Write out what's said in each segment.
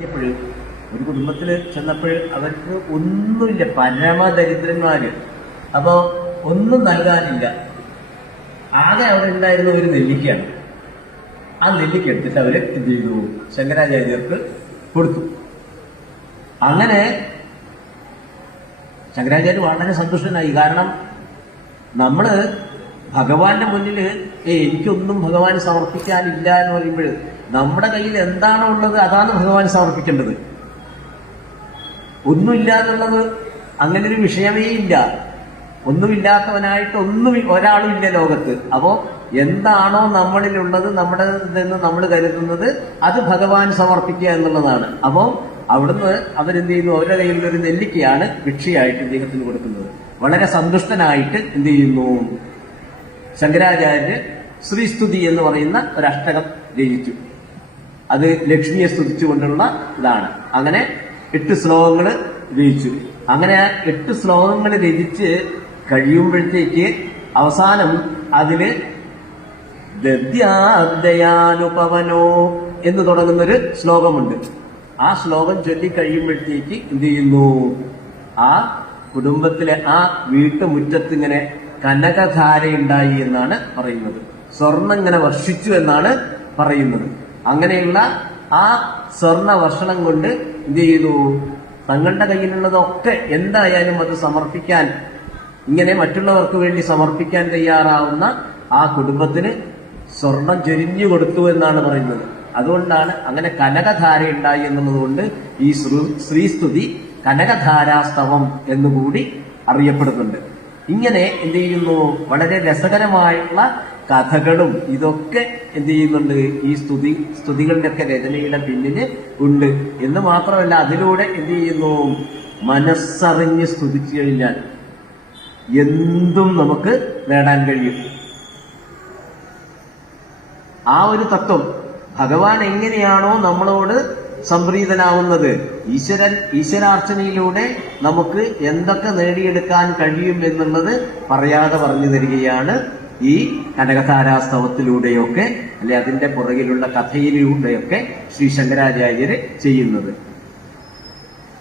എപ്പോഴും ഒരു കുടുംബത്തിൽ ചെന്നപ്പോൾ അവർക്ക് ഒന്നുമില്ല പരമദരിദ്രന്മാര്. അപ്പോ ഒന്നും നൽകാനില്ല. ആകെ അവിടെ ഉണ്ടായിരുന്ന ഒരു നെല്ലിക്കയാണ്. ആ നെല്ലിക്ക എടുത്തിട്ട് അവർ എന്ത് ചെയ്തു? ശങ്കരാചാര്യർക്ക് കൊടുത്തു. അങ്ങനെ ശങ്കരാചാര്യ വളരെ സന്തുഷ്ടനായി. കാരണം നമ്മൾ ഭഗവാന്റെ മുന്നിൽ ഏ എനിക്കൊന്നും ഭഗവാൻ സമർപ്പിക്കാനില്ല എന്ന് പറയുമ്പോൾ നമ്മുടെ കയ്യിൽ എന്താണോ ഉള്ളത് അതാണ് ഭഗവാൻ സമർപ്പിക്കേണ്ടത്. ഒന്നുമില്ല എന്നുള്ളത് അങ്ങനെ ഒരു വിഷയമേ ഇല്ല. ഒന്നുമില്ലാത്തവനായിട്ട് ഒന്നും ഒരാളും ഇല്ല ലോകത്ത്. അപ്പോ എന്താണോ നമ്മളിലുള്ളത് നമ്മുടെ നിന്ന് നമ്മൾ കരുതുന്നത് അത് ഭഗവാൻ സമർപ്പിക്കുക എന്നുള്ളതാണ്. അപ്പോ അവിടുന്ന് അവരെന്ത് ചെയ്യുന്നു? അവരുടെ കയ്യിൽ ഒരു നെല്ലിക്കയാണ് ഭിക്ഷയായിട്ട് ഇദ്ദേഹത്തിന് കൊടുക്കുന്നത്. വളരെ സന്തുഷ്ടനായിട്ട് എന്ത് ചെയ്യുന്നു? ശങ്കരാചാര്യ ശ്രീസ്തുതി എന്ന് പറയുന്ന ഒരു അഷ്ടകം രചിച്ചു. അത് ലക്ഷ്മിയെ സ്തുതിച്ചുകൊണ്ടുള്ള ഇതാണ്. അങ്ങനെ എട്ട് ശ്ലോകങ്ങൾ രചിച്ചു. അങ്ങനെ എട്ട് ശ്ലോകങ്ങൾ രചിച്ച് കഴിയുമ്പോഴത്തേക്ക് അവസാനം അതിൽ ദദ്യാദയാനുപവനോ എന്ന് തുടങ്ങുന്നൊരു ശ്ലോകമുണ്ട്. ആ ശ്ലോകം ചൊല്ലി കഴിയുമ്പോഴത്തേക്ക് എന്ത് ചെയ്യുന്നു? ആ കുടുംബത്തിലെ ആ വീട്ടുമുറ്റത്ത് ഇങ്ങനെ കനകധാരയുണ്ടായി എന്നാണ് പറയുന്നത്. സ്വർണം ഇങ്ങനെ വർഷിച്ചു എന്നാണ് പറയുന്നത്. അങ്ങനെയുള്ള ആ സ്വർണ വർഷണം കൊണ്ട് എന്ത് ചെയ്തു? തങ്ങളുടെ കയ്യിലുള്ളതൊക്കെ എന്തായാലും അത് സമർപ്പിക്കാൻ ഇങ്ങനെ മറ്റുള്ളവർക്ക് വേണ്ടി സമർപ്പിക്കാൻ തയ്യാറാവുന്ന ആ കുടുംബത്തിന് സ്വർണം ചൊരിഞ്ഞു കൊടുത്തു എന്നാണ് പറയുന്നത്. അതുകൊണ്ടാണ് അങ്ങനെ കനകധാര ഉണ്ടായി എന്നുള്ളത് കൊണ്ട് ഈ ശ്രീ- ശ്രീസ്തുതി കനകധാരാസ്തവം എന്നുകൂടി അറിയപ്പെടുന്നുണ്ട്. ഇങ്ങനെ എന്ത് ചെയ്യുന്നു? വളരെ രസകരമായിട്ടുള്ള കഥകളും ഇതൊക്കെ എന്ത് ചെയ്യുന്നുണ്ട്? ഈ സ്തുതി സ്തുതികളുടെയൊക്കെ രചനയുടെ പിന്നിൽ ഉണ്ട്. എന്ന് മാത്രമല്ല അതിലൂടെ എന്ത് ചെയ്യുന്നു? മനസ്സറിഞ്ഞ് സ്തുതിച്ചു കഴിഞ്ഞാൽ എന്തും നമുക്ക് നേടാൻ കഴിയും. ആ ഒരു തത്വം ഭഗവാൻ എങ്ങനെയാണോ നമ്മളോട് സംപ്രീതനാവുന്നത്? ഈശ്വരൻ ഈശ്വരാർച്ചനയിലൂടെ നമുക്ക് എന്തൊക്കെ നേടിയെടുക്കാൻ കഴിയും എന്നുള്ളത് പറയാതെ പറഞ്ഞു തരികയാണ് ഈ കനകതാരാസ്തവത്തിലൂടെയൊക്കെ അല്ലെ അതിന്റെ പുറകിലുള്ള കഥയിലൂടെയൊക്കെ ശ്രീ ശങ്കരാചാര്യര് ചെയ്യുന്നത്.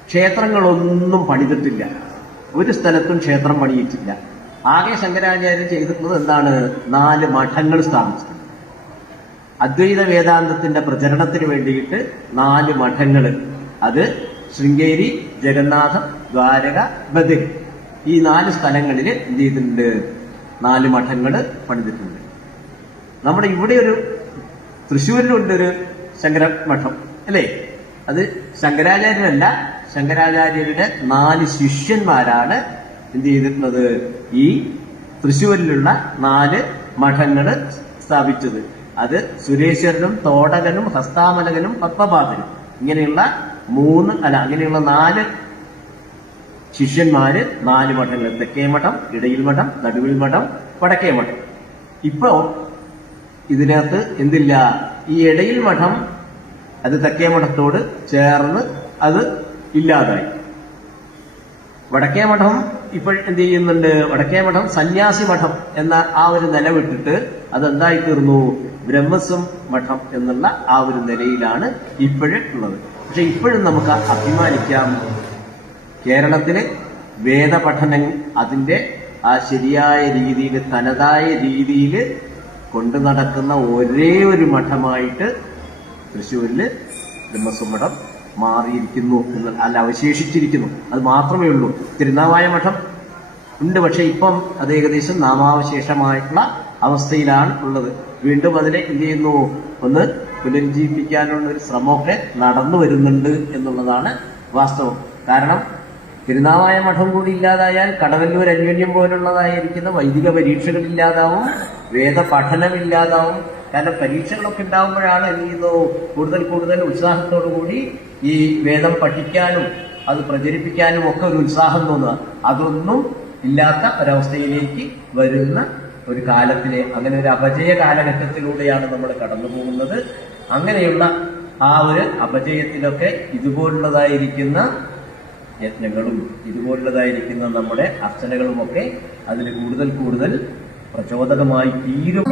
ക്ഷേത്രങ്ങളൊന്നും പണിതിട്ടില്ല. ഒരു സ്ഥലത്തും ക്ഷേത്രം പണിയിട്ടില്ല. ആകെ ശങ്കരാചാര്യർ ചെയ്തിട്ടുള്ളത് എന്താണ്? നാല് മഠങ്ങൾ സ്ഥാപിച്ചത് അദ്വൈത വേദാന്തത്തിന്റെ പ്രചരണത്തിന് വേണ്ടിയിട്ട് നാല് മഠങ്ങൾ അത് ശൃംഗേരി ജഗന്നാഥം ദ്വാരക ബദിർ ഈ നാല് സ്ഥലങ്ങളിൽ എന്ത് ചെയ്തിട്ടുണ്ട്? നാല് മഠങ്ങൾ പണിതിട്ടുണ്ട്. നമ്മുടെ ഇവിടെ ഒരു തൃശ്ശൂരിലുണ്ട് ഒരു ശങ്കര മഠം അല്ലേ? അത് ശങ്കരാചാര്യരല്ല ശങ്കരാചാര്യരുടെ നാല് ശിഷ്യന്മാരാണ് എന്ത് ചെയ്തിട്ടുള്ളത്? ഈ തൃശ്ശൂരിലുള്ള നാല് മഠങ്ങൾ സ്ഥാപിച്ചത്. അത് സുരേശ്വരനും തോടകനും ഹസ്താമലകനും പത്മപാതനും ഇങ്ങനെയുള്ള മൂന്ന് അല്ല അങ്ങനെയുള്ള നാല് ശിഷ്യന്മാര് നാല് മഠങ്ങൾ തെക്കേ മഠം ഇടയിൽ മഠം നടുവിൽ മഠം വടക്കേ മഠം. ഇപ്പോ ഇതിനകത്ത് എന്തില്ല? ഈ ഇടയിൽ മഠം അത് തെക്കേ മഠത്തോട് ചേർന്ന് അത് ഇല്ലാതായി. വടക്കേ മഠം ഇപ്പോൾ എന്ത് ചെയ്യുന്നുണ്ട്? വടക്കേ മഠം സന്യാസി മഠം എന്ന ആ ഒരു നില വിട്ടിട്ട് അതെന്തായി തീർന്നു ബ്രഹ്മസ്വം മഠം എന്നുള്ള ആ ഒരു നിലയിലാണ് ഇപ്പോഴുള്ളത് പക്ഷെ ഇപ്പോഴും നമുക്ക് അഭിമാനിക്കാം. കേരളത്തിലെ വേദപഠനം അതിന്റെ ആ ശരിയായ രീതിയിൽ തനതായ രീതിയിൽ കൊണ്ടു നടക്കുന്ന ഒരേ ഒരു മഠമായിട്ട് തൃശ്ശൂരിൽ ബ്രഹ്മസുമഠം മാറിയിരിക്കുന്നു എന്ന് അല്ല അവശേഷിച്ചിരിക്കുന്നു. അത് മാത്രമേ ഉള്ളൂ. തിരുനാവായ മഠം ഉണ്ട് പക്ഷെ ഇപ്പം അത് ഏകദേശം നാമാവശേഷമായിട്ടുള്ള അവസ്ഥയിലാണ് ഉള്ളത്. വീണ്ടും അതിനെ എന്ത് ചെയ്യുന്നു? ഒന്ന് പുനരുജ്ജീവിപ്പിക്കാനുള്ള ഒരു ശ്രമമൊക്കെ നടന്നു വരുന്നുണ്ട് എന്നുള്ളതാണ് വാസ്തവം. കാരണം തിരുനാവായ മഠം കൂടി ഇല്ലാതായാൽ കടവല്ലൂർ അന്യോന്യം പോലുള്ളതായിരിക്കുന്ന വൈദിക പരീക്ഷകൾ ഇല്ലാതാവും വേദ പഠനമില്ലാതാവും കാരണം പരീക്ഷകളൊക്കെ ഉണ്ടാകുമ്പോഴാണ് എന്ത് കൂടുതൽ കൂടുതൽ ഉത്സാഹത്തോടു കൂടി ഈ വേദം പഠിക്കാനും അത് പ്രചരിപ്പിക്കാനും ഒക്കെ ഒരു ഉത്സാഹം തോന്നുക. അതൊന്നും ഇല്ലാത്ത ഒരവസ്ഥയിലേക്ക് വരുന്ന ഒരു കാലത്തിലെ അങ്ങനെ ഒരു അപജയ കാലഘട്ടത്തിലൂടെയാണ് നമ്മൾ കടന്നു പോകുന്നത്. അങ്ങനെയുള്ള ആ ഒരു അപജയത്തിലൊക്കെ ഇതുപോലുള്ളതായിരിക്കുന്ന യജ്ഞങ്ങളും ഇതുപോലുള്ളതായിരിക്കുന്ന നമ്മുടെ അർച്ചനകളുമൊക്കെ അതിന് കൂടുതൽ കൂടുതൽ പ്രചോദകമായി തീരും.